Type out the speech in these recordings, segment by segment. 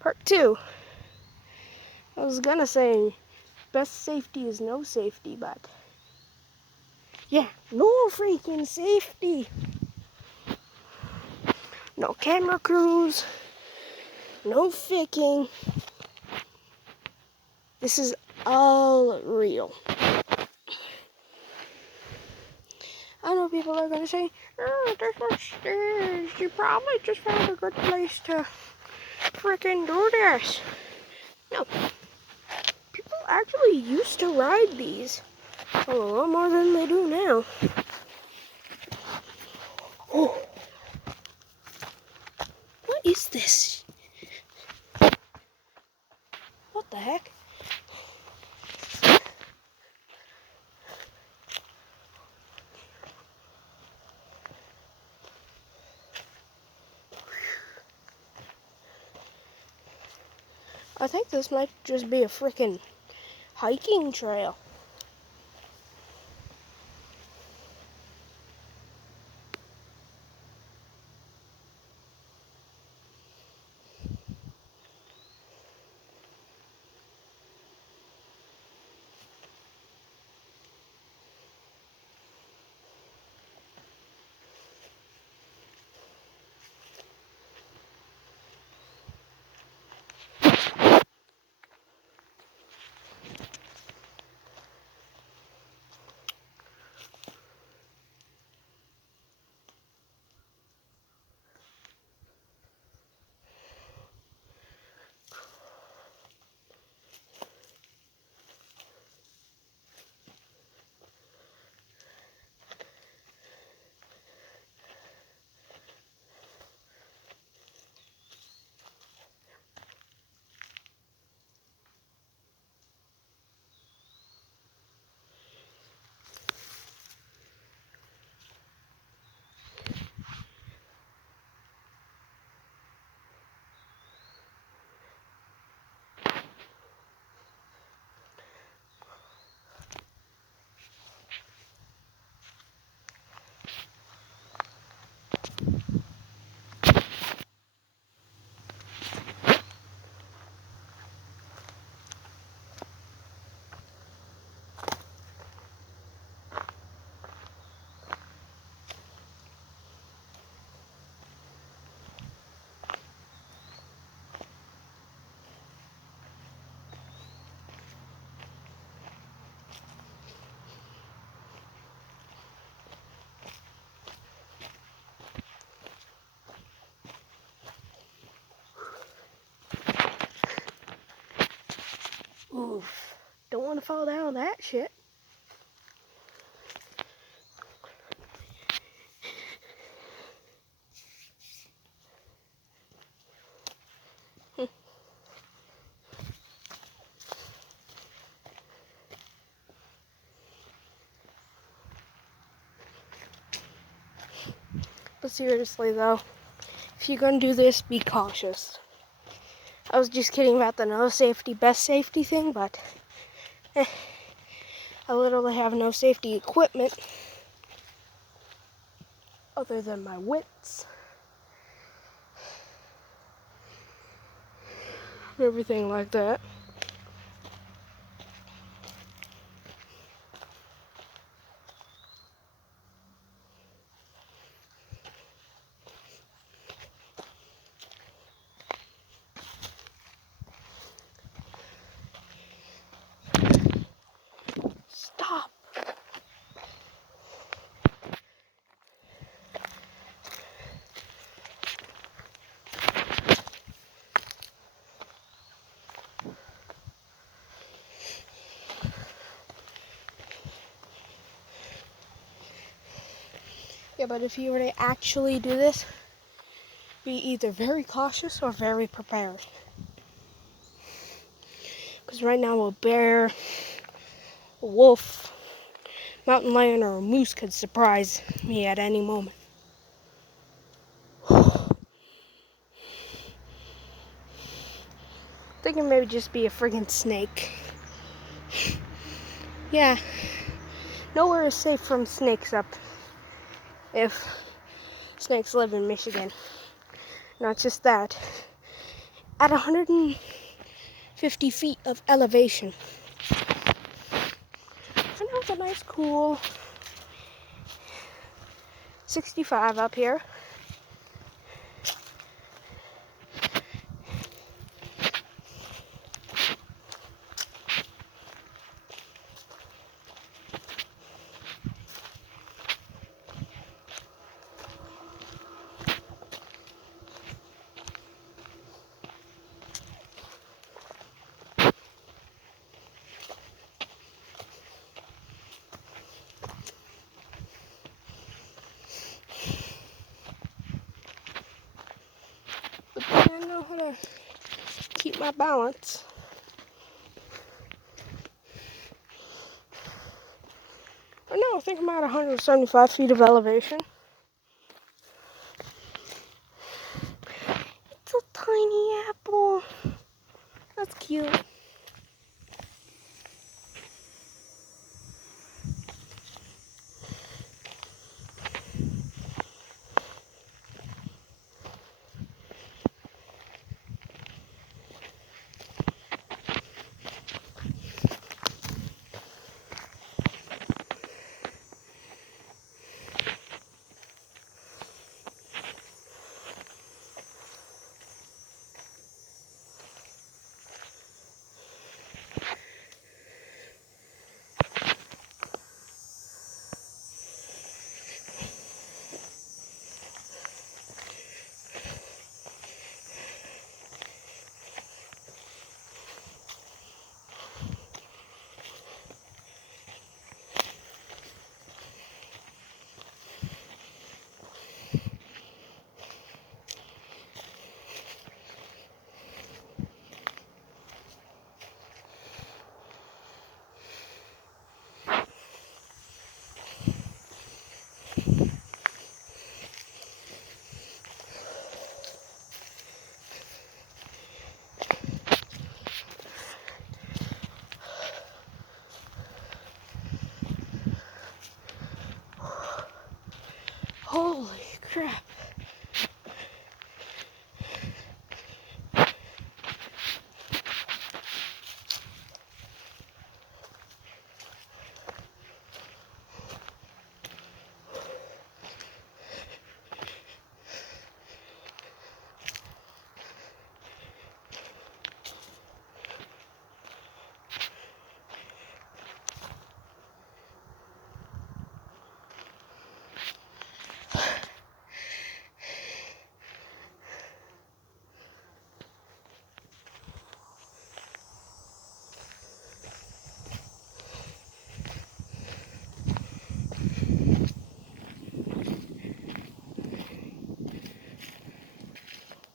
Part 2. I was gonna say best safety is no safety, but yeah, no freaking safety. No camera crews, no faking. This is all real. I know people are gonna say, oh, there's no stairs. You probably just found a good place to freaking do this. No. People actually used to ride these a lot more than they do now. Oh. What is this? What the heck? I think this might just be a freaking hiking trail. Oof. Don't want to fall down that shit. But seriously though, if you're gonna do this, be cautious. I was just kidding about the no safety, best safety thing, but I literally have no safety equipment other than my wits. Everything like that. Stop. Yeah, but if you were to actually do this, be either very cautious or very prepared. Because right now a bear, a wolf, mountain lion, or a moose could surprise me at any moment. Thinking maybe just be a friggin' snake. Yeah, nowhere is safe from snakes up if snakes live in Michigan. Not just that, at 150 feet of elevation. And it's a nice cool 65 up here. But I know how to keep my balance. Right now, I think I'm at 175 feet of elevation. It's a tiny apple. That's cute. Holy crap.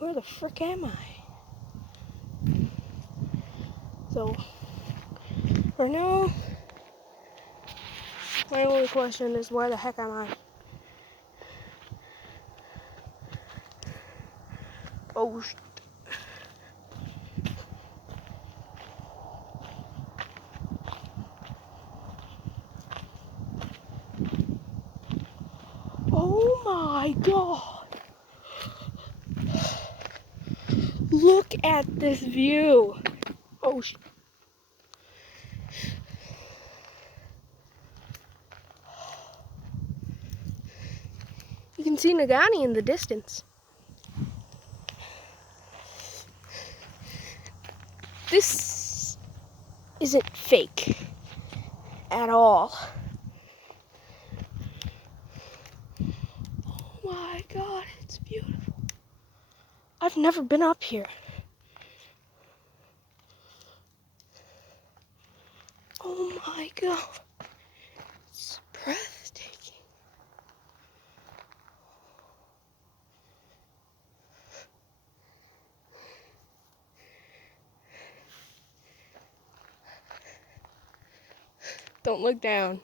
Where the frick am I? So, for now, my only question is where the heck am I? Oh, oh my god! Look at this view! Oh, you can see Nagani in the distance. This isn't fake at all. Oh my god, it's beautiful. I've never been up here. Oh my god. It's breathtaking. Don't look down.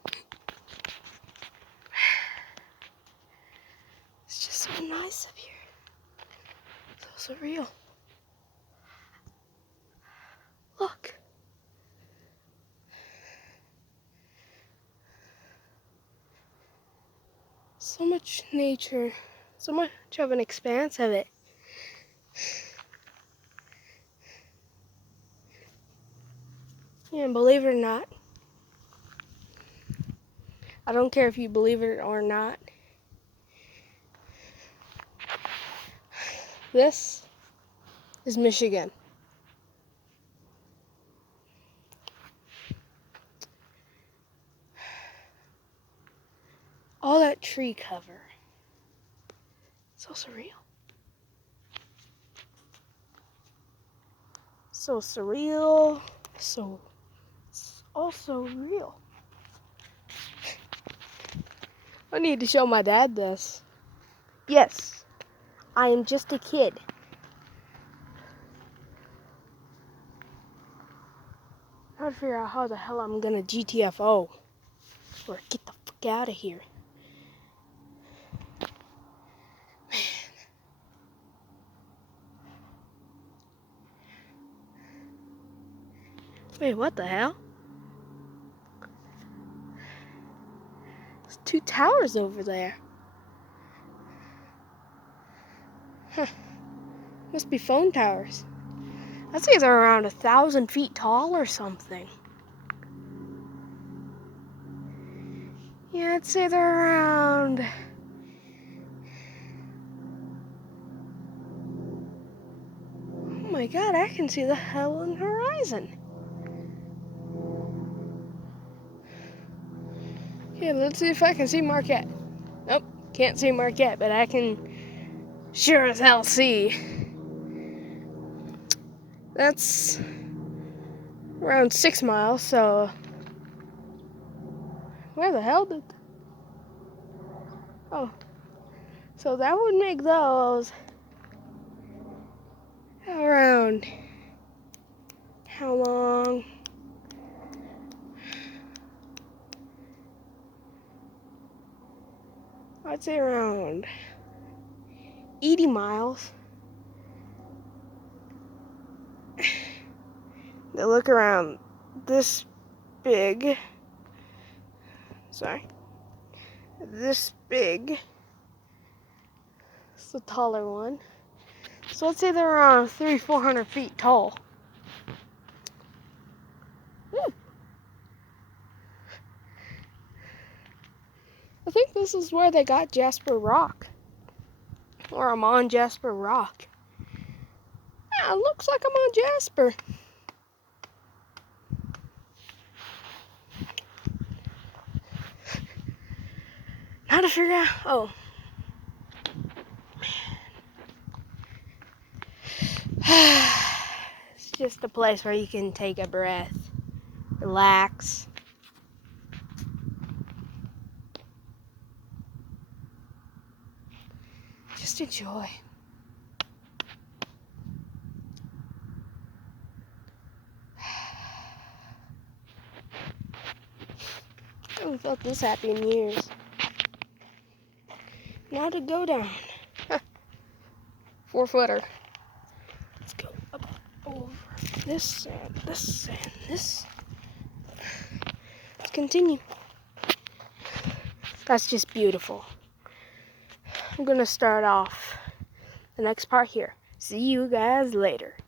It's just so nice up here. So surreal. Look. So much nature. So much of an expanse of it. And believe it or not, I don't care if you believe it or not, this is Michigan. All that tree cover. So surreal. So surreal. So it's also real. I need to show my dad this. Yes, I am just a kid. I gotta figure out how the hell I'm gonna GTFO or get the fuck out of here. Wait, what the hell? There's 2 towers over there. Huh. Must be phone towers. I'd say they're around 1,000 feet tall or something. Yeah, I'd say they're around... Oh my god, I can see the Helen horizon. Okay, let's see if I can see Marquette. Nope, can't see Marquette, but I can sure as hell see. That's around 6 miles, so... Where the hell did... Oh. So that would make those... around... How long? I'd say around 80 miles. They look around this big. Sorry. This big. It's the taller one. So let's say they're around 300-400 feet tall. Woo. I think this is where they got Jasper Rock. Or I'm on Jasper Rock. Yeah, it looks like I'm on Jasper. How to figure out? Oh. It's just a place where you can take a breath, relax. Just enjoy. I haven't felt this happy in years. Now to go down. 4-footer. Let's go up over this and this and this. Let's continue. That's just beautiful. I'm gonna start off the next part here. See you guys later.